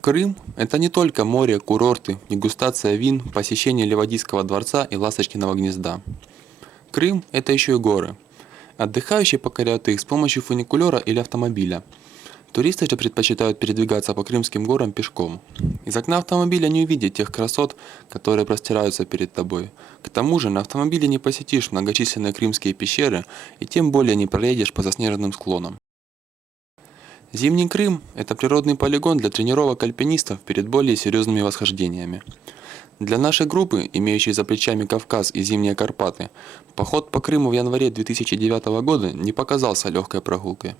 Крым – это не только море, курорты, дегустация вин, посещение Ливадийского дворца и Ласточкиного гнезда. Крым – это еще и горы. Отдыхающие покоряют их с помощью фуникулера или автомобиля. Туристы же предпочитают передвигаться по крымским горам пешком. Из окна автомобиля не увидеть тех красот, которые простираются перед тобой. К тому же на автомобиле не посетишь многочисленные крымские пещеры и тем более не проедешь по заснеженным склонам. Зимний Крым – это природный полигон для тренировок альпинистов перед более серьезными восхождениями. Для нашей группы, имеющей за плечами Кавказ и Зимние Карпаты, поход по Крыму в январе 2009 года не показался легкой прогулкой.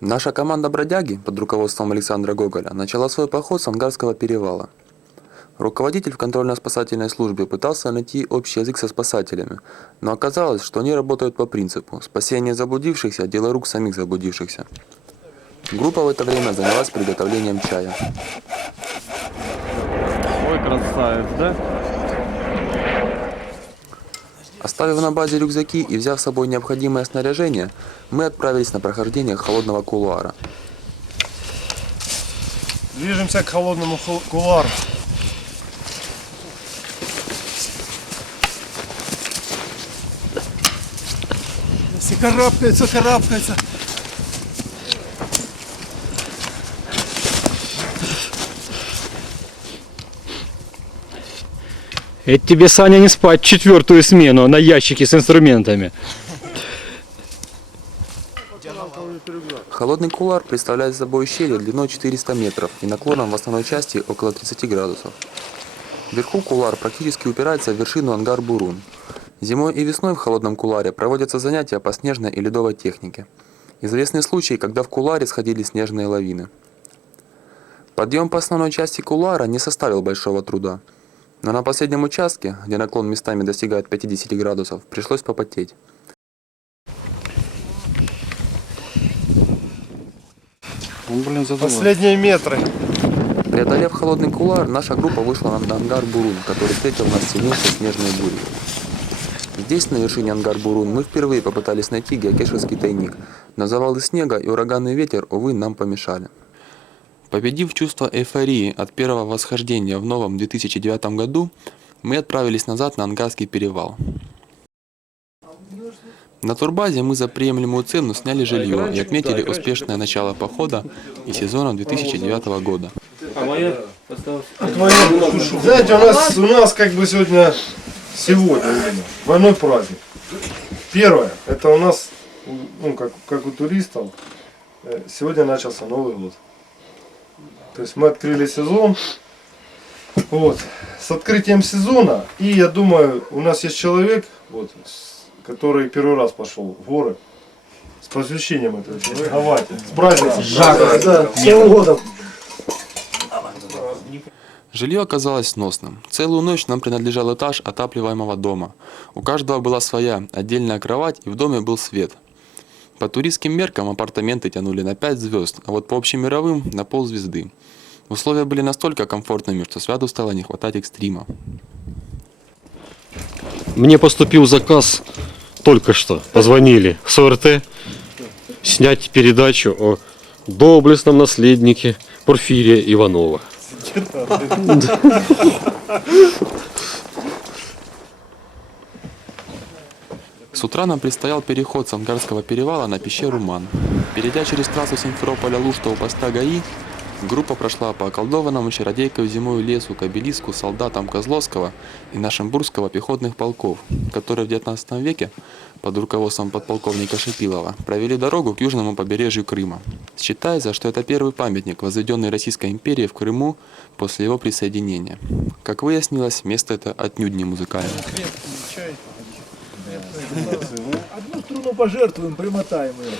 Наша команда «Бродяги» под руководством Александра Гоголя начала свой поход с Ангарского перевала. Руководитель в контрольно-спасательной службе пытался найти общий язык со спасателями, но оказалось, что они работают по принципу «спасение заблудившихся – дело рук самих заблудившихся». Группа в это время занялась приготовлением чая. Ой, красавец, да? Оставив на базе рюкзаки и взяв с собой необходимое снаряжение, мы отправились на прохождение холодного кулуара. Движемся к холодному кулуару. Все карабкаются, карабкаются. Это тебе, Саня, не спать 4-ю смену на ящике с инструментами. Холодный кулуар представляет собой щель длиной 400 метров и наклоном в основной части около 30 градусов. Вверху кулуар практически упирается в вершину Ангар-Бурун. Зимой и весной в холодном кулуаре проводятся занятия по снежной и ледовой технике. Известны случаи, когда в кулуаре сходили снежные лавины. Подъем по основной части кулуара не составил большого труда. Но на последнем участке, где наклон местами достигает 50 градусов, пришлось попотеть. Последние метры. Преодолев холодный кулуар, наша группа вышла на Ангар-Бурун, который встретил нас сильнейшей снежной бурей. Здесь, на вершине Ангар-Бурун, мы впервые попытались найти геокешевский тайник, но завалы снега и ураганный ветер, увы, нам помешали. Победив чувство эйфории от первого восхождения в новом 2009 году, мы отправились назад на Ангарский перевал. На турбазе мы за приемлемую цену сняли жилье и отметили успешное начало похода и сезона 2009 года. Знаете, у нас как бы сегодня двойной праздник. Первое, это у нас, как у туристов, сегодня начался Новый год. То есть мы открыли сезон, с открытием сезона, и я думаю, у нас есть человек, который первый раз пошел в горы, с посвящением этого человека. Давайте, с праздником. С Новым годом. Жилье оказалось сносным. Целую ночь нам принадлежал этаж отапливаемого дома. У каждого была своя отдельная кровать, и в доме был свет. По туристским меркам апартаменты тянули на 5 звезд, а вот по общемировым на ползвезды. Условия были настолько комфортными, что Святу стало не хватать экстрима. Мне поступил заказ только что. Позвонили с ОРТ снять передачу о доблестном наследнике Порфирия Иванова. С утра нам предстоял переход с Ангарского перевала на пещеру Ман. Перейдя через трассу Симферополя-Лужта у поста ГАИ, группа прошла по околдованному чародейкой зимою лесу к обелиску солдатам Козловского и Нашембургского пехотных полков, которые в XIX веке под руководством подполковника Шипилова провели дорогу к южному побережью Крыма. Считается, что это первый памятник, возведенный Российской империей в Крыму после его присоединения. Как выяснилось, место это отнюдь не музыкальное. Одну струну пожертвуем, примотаем ее.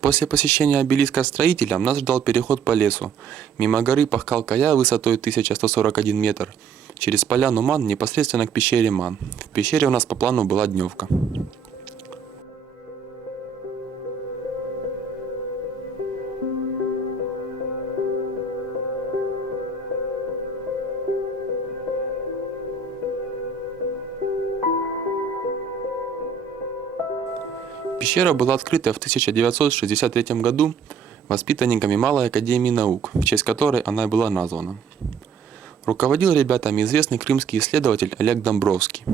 После посещения обелиска строителям нас ждал переход по лесу, мимо горы Пахкал-Кая высотой 1141 метр, через поляну Ман непосредственно к пещере Ман. В пещере у нас по плану была дневка. Пещера была открыта в 1963 году воспитанниками Малой академии наук, в честь которой она и была названа. Руководил ребятами известный крымский исследователь Олег Домбровский.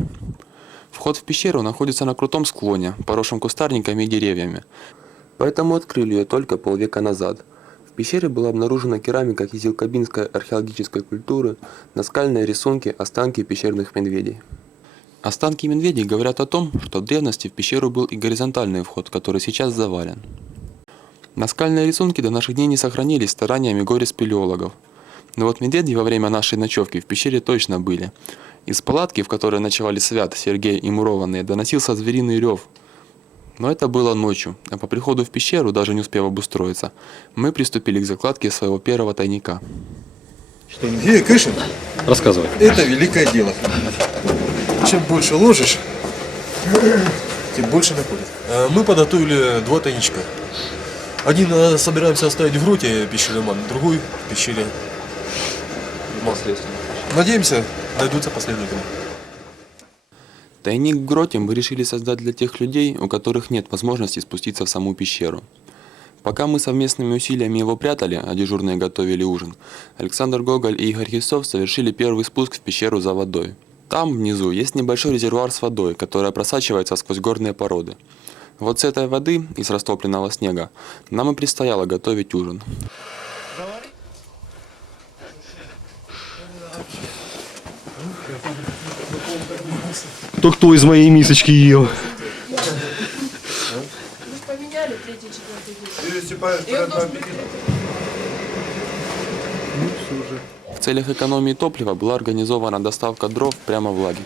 Вход в пещеру находится на крутом склоне, поросшем кустарниками и деревьями. Поэтому открыли ее только полвека назад. В пещере была обнаружена керамика кизилкабинской археологической культуры, наскальные рисунки, останки пещерных медведей. Останки медведей говорят о том, что в древности в пещеру был и горизонтальный вход, который сейчас завален. Наскальные рисунки до наших дней не сохранились стараниями горе-спелеологов. Но вот медведи во время нашей ночевки в пещере точно были. Из палатки, в которой ночевали Свят, Сергей и мурованные, доносился звериный рев. Но это было ночью, а по приходу в пещеру, даже не успев обустроиться, мы приступили к закладке своего первого тайника. Кышин, Рассказывай. это великое дело. Чем больше ложишь, тем больше находит. Мы подготовили 2 тайничка. Один собираемся оставить в гроте пещеры Ман, другой в пещере. Надеемся, найдутся последователи. Тайник в гроте мы решили создать для тех людей, у которых нет возможности спуститься в саму пещеру. Пока мы совместными усилиями его прятали, а дежурные готовили ужин, Александр Гоголь и Игорь Хисов совершили первый спуск в пещеру за водой. Там, внизу, есть небольшой резервуар с водой, которая просачивается сквозь горные породы. Вот с этой воды, из растопленного снега, нам и предстояло готовить ужин. Кто из моей мисочки ел? Поменяли 3-4 день. В целях экономии топлива была организована доставка дров прямо в лагерь.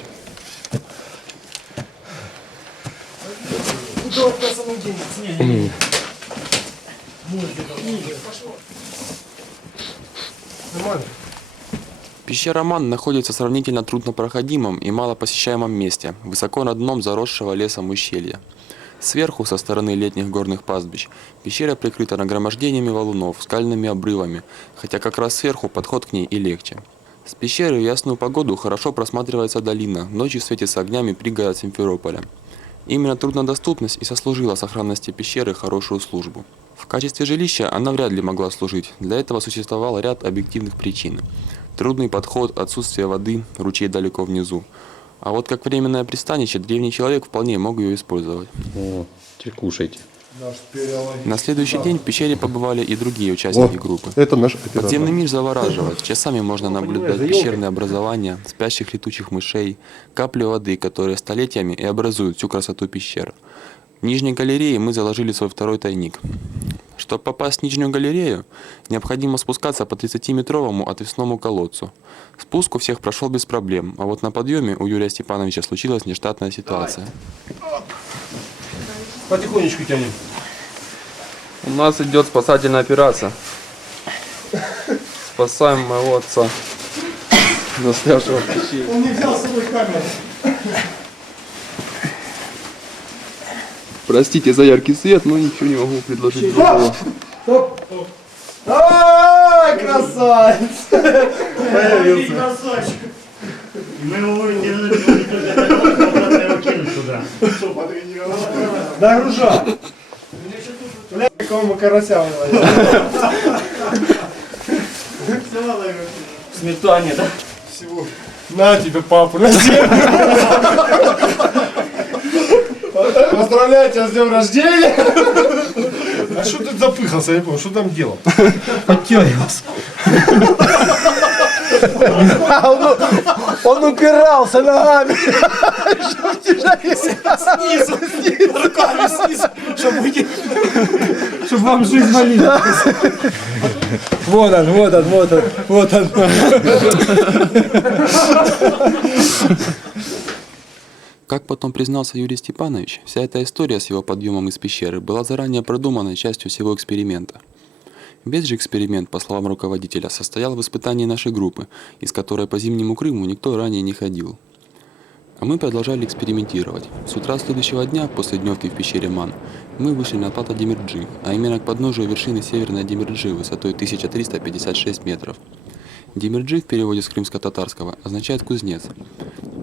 Пещера Ман находится в сравнительно труднопроходимом и малопосещаемом месте, высоко над дном заросшего лесом ущелья. Сверху, со стороны летних горных пастбищ, пещера прикрыта нагромождениями валунов, скальными обрывами, хотя как раз сверху подход к ней и легче. С пещеры в ясную погоду хорошо просматривается долина, ночью светится огнями пригород Симферополя. Именно труднодоступность и сослужила сохранности пещеры хорошую службу. В качестве жилища она вряд ли могла служить, для этого существовал ряд объективных причин. Трудный подход, отсутствие воды, ручей далеко внизу. А вот как временное пристанище древний человек вполне мог ее использовать. О, теперь кушайте. На следующий день в пещере побывали и другие участники группы. Это наш оператор. Подземный мир завораживает. Часами можно наблюдать пещерные образования, спящих летучих мышей, капли воды, которые столетиями и образуют всю красоту пещер. В нижней галерее мы заложили свой второй тайник. Чтобы попасть в нижнюю галерею, необходимо спускаться по 30-метровому отвесному колодцу. Спуск у всех прошел без проблем, а вот на подъеме у Юрия Степановича случилась нештатная ситуация. Потихонечку тянем. У нас идет спасательная операция. Спасаем моего отца, застрявшего в пещере. Он не взял с собой камеру. Простите за яркий свет, но ничего не могу предложить другого. Стоп! Ай, красавец! Появился. Мы его вытянули, только его кинуть туда. Нагружай! Бля, какого мы карася выловили. Сметане, да? Всего. На тебе, папу, на землю. Поздравляю тебя с днем рождения! А что ты запыхался, я не понял, что там делал? Подтягивался. Он упирался ногами. Снизу. Руками снизу. Чтобы вам жизнь валила. Вот он. Как потом признался Юрий Степанович, вся эта история с его подъемом из пещеры была заранее продуманной частью всего эксперимента. Весь же эксперимент, по словам руководителя, состоял в испытании нашей группы, из которой по Зимнему Крыму никто ранее не ходил. А мы продолжали экспериментировать. С утра следующего дня, после дневки в пещере Ман, мы вышли на плато Демирджи, а именно к подножию вершины Северной Демирджи высотой 1356 метров. Демирджи в переводе с крымско-татарского означает «кузнец».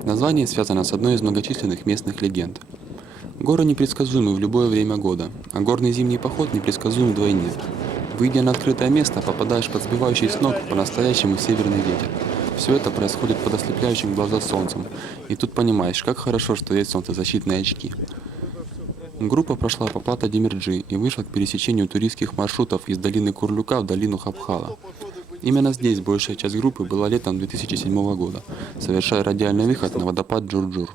Название связано с одной из многочисленных местных легенд. Горы непредсказуемы в любое время года, а горный зимний поход непредсказуем вдвойне. Выйдя на открытое место, попадаешь под сбивающий с ног по-настоящему северный ветер. Все это происходит под ослепляющим глаза солнцем, и тут понимаешь, как хорошо, что есть солнцезащитные очки. Группа прошла по плато Демирджи и вышла к пересечению туристских маршрутов из долины Курлюка в долину Хабхала. Именно здесь большая часть группы была летом 2007 года, совершая радиальный выход на водопад Джурджур.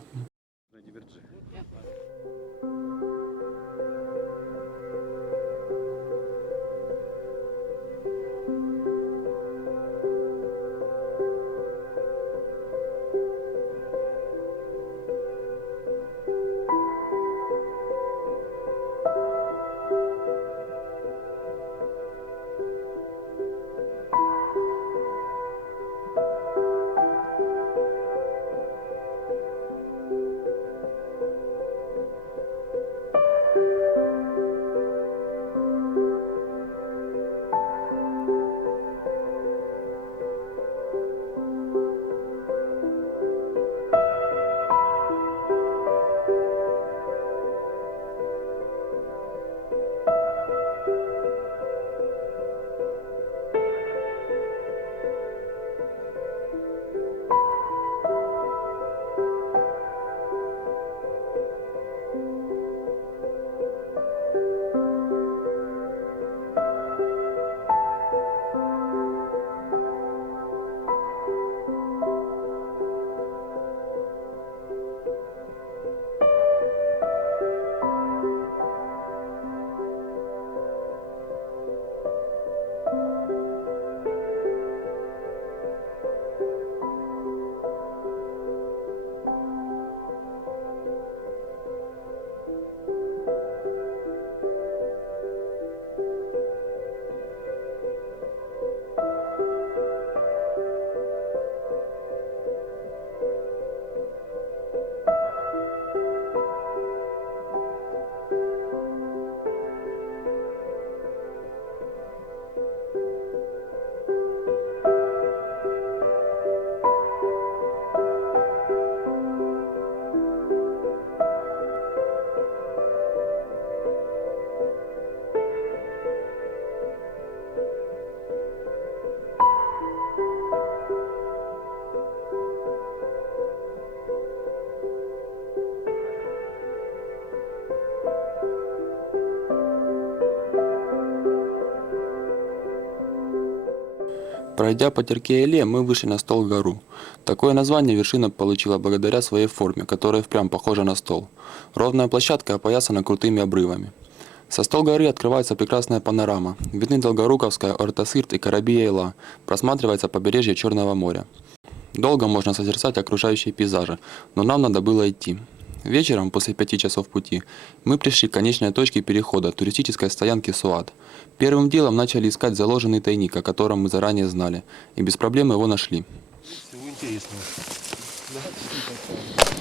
Пройдя по Терке-Эле, мы вышли на стол-гору. Такое название вершина получила благодаря своей форме, которая впрямь похожа на стол. Ровная площадка опоясана крутыми обрывами. Со стол-горы открывается прекрасная панорама. Видны Долгоруковская, Ортасырт и Карабия-Эла. Просматривается побережье Черного моря. Долго можно созерцать окружающие пейзажи, но нам надо было идти. Вечером, после 5 часов пути, мы пришли к конечной точке перехода туристической стоянки Суат. Первым делом начали искать заложенный тайник, о котором мы заранее знали, и без проблем его нашли.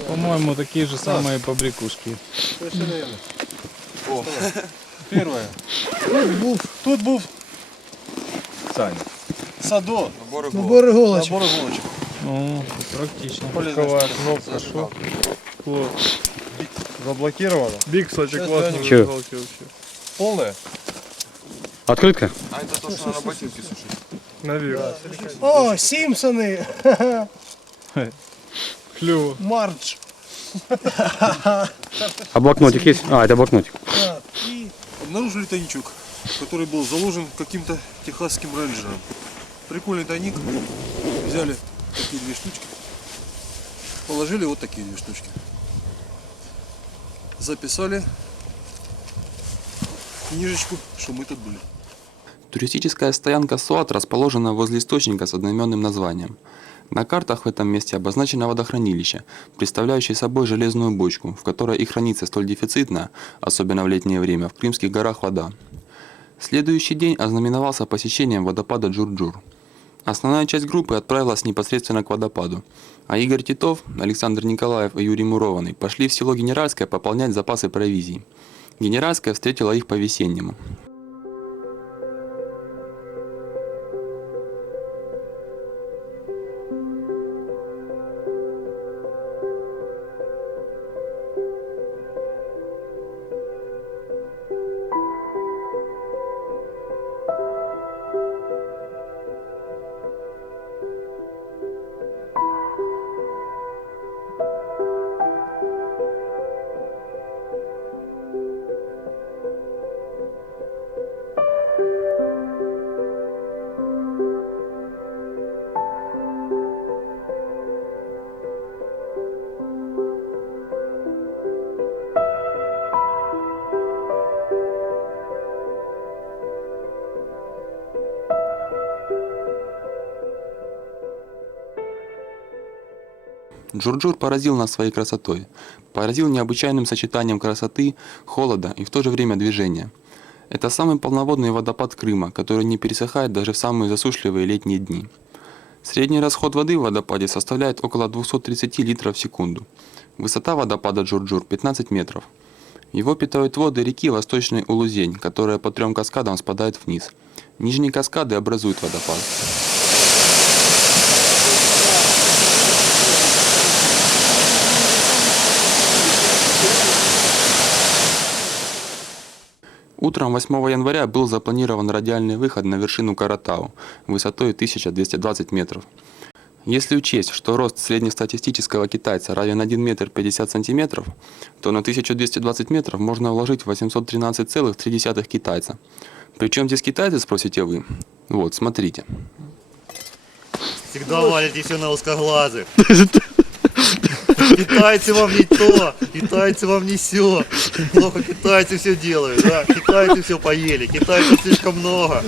По-моему, такие же самые побрякушки. О, первое. Тут був Саня. садо. Набор иголочок. Набор иголочек. О, практично. Боковая кнопка, что? Заблокировано? Биг, кстати, классный. Чё? Полное? Открытка? А это то, что на ботинке сушить. Наверное. О, Симпсоны! Клево. Мардж! А блокнотик есть? А, это блокнотик. Обнаружили тайничок, который был заложен каким-то техасским рейнджером. Прикольный тайник. Взяли такие 2 штучки. Положили вот такие 2 штучки. Записали в книжечку, что мы тут были. Туристическая стоянка Суат расположена возле источника с одноименным названием. На картах в этом месте обозначено водохранилище, представляющее собой железную бочку, в которой и хранится столь дефицитная, особенно в летнее время, в Крымских горах вода. Следующий день ознаменовался посещением водопада Джурджур. Основная часть группы отправилась непосредственно к водопаду, а Игорь Титов, Александр Николаев и Юрий Мурованный пошли в село Генеральское пополнять запасы провизии. Генеральская встретила их по-весеннему. Джурджур поразил нас своей красотой. Поразил необычайным сочетанием красоты, холода и в то же время движения. Это самый полноводный водопад Крыма, который не пересыхает даже в самые засушливые летние дни. Средний расход воды в водопаде составляет около 230 литров в секунду. Высота водопада Джурджур 15 метров. Его питают воды реки Восточный Улузень, которая по 3 каскадам спадает вниз. Нижние каскады образуют водопад. Утром 8 января был запланирован радиальный выход на вершину Каратау высотой 1220 метров. Если учесть, что рост среднестатистического китайца равен 1 метр 50 сантиметров, то на 1220 метров можно уложить 813,3 китайца. Причем здесь китайцы, спросите вы? Вот, смотрите. Всегда валите все на узкоглазых. Китайцы вам не то, китайцы вам не сё. Плохо китайцы все делают, да? Китайцы все поели, китайцев слишком много.